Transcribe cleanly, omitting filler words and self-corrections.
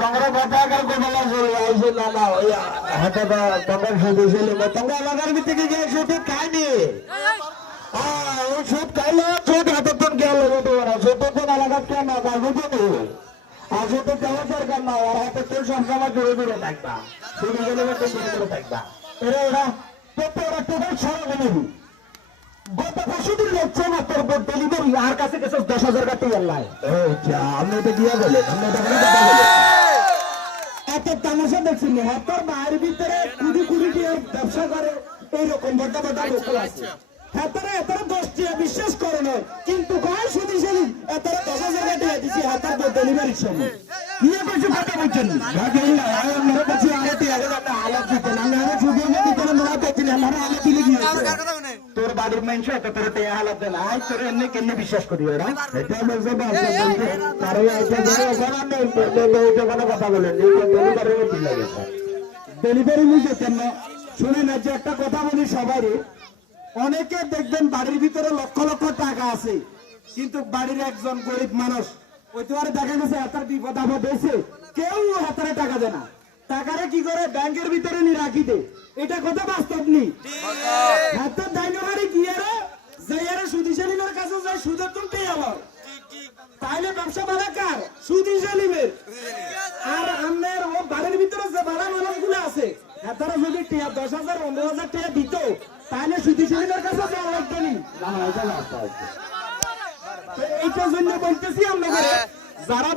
তোমরা পতাকার গোপালা চলে আইছে না না ওই হাতে তোমরা শুধু ছিল তোমরা এলাকার ভিতরে গিয়ে শুধু খাইনি সুদ খাইলে সুদ হাতে তোর গেল সুদ তোর এলাকার কেন বুঝে আর সুদ দেওয়ার দরকার না আর হাতে তোর সবসময় জোরে জোরে থাকবা শুধু গেলে জোরে জোরে থাকবা এরা ওরা ওরা টোটাল সরাবে নেবি গত পরশুদিন হচ্ছে না তোর ডেলিভারি আর কাছে গেছে 10,000 টাকা লাই আপনি তো দিয়ে বলেন আপনি কথা বলেন এত তামাশা দেখছেন না তোর মায়ের ভিতরে কুড়ি কুড়ি দিয়ে ব্যবসা করে এইরকম বড় বড় লোক আছে হাতারে এতারে 10 টাকা বিশ্বাস করে না কিন্তু গায়ে শুধু সেলি এতারে 10,000 টাকা দিছি হাতার ডেলিভারির সময় নিয়ে কিছু কথা বলছেন না আমার কাছে আরেতে আগে একটা আলাপ দিতেন আমি আরে শুধু দিতেন না দেখছেন আমার আলাপ দিলে কি তোর বাড়ির মানুষ এত তোর টেয়া হালাত দেন আজ তোর এমনি কেমনি বিশ্বাস করি ওরা এটা বলছে কারণ কোনো কথা বলেন ডেলিভারি নিয়ে যেতেন না শুনে না যে একটা কথা বলি সবারই অনেকে দেখবেন বাড়ির ভিতরে লক্ষ লক্ষ টাকা আছে কিন্তু বাড়ির একজন গরিব মানুষ ওইতো আর দেখা গেছে হাতার বিপদ আপদ হয়েছে কেউ হাতারে টাকা দেয় না টাকারে কি করে ব্যাংকের ভিতরে নি রাখি দে এটা কথা বাস্তব নি হাতের ডাইনোহারি কি আরে যাইয়ারে সুদিশালীর কাছে যাই সুদের তুলতেই আবার তাইলে ব্যবসা বাড়া কার সুদিশালীর আর আমাদের ও বাড়ির ভিতরে যে বাড়া মানুষগুলো আছে হাতারা যদি 10,000 15,000 টাকা দিত তাহলে সুদিশালীর কাছে যাওয়া লাগতো নি এইটার জন্য বলতেছি আমরা যারা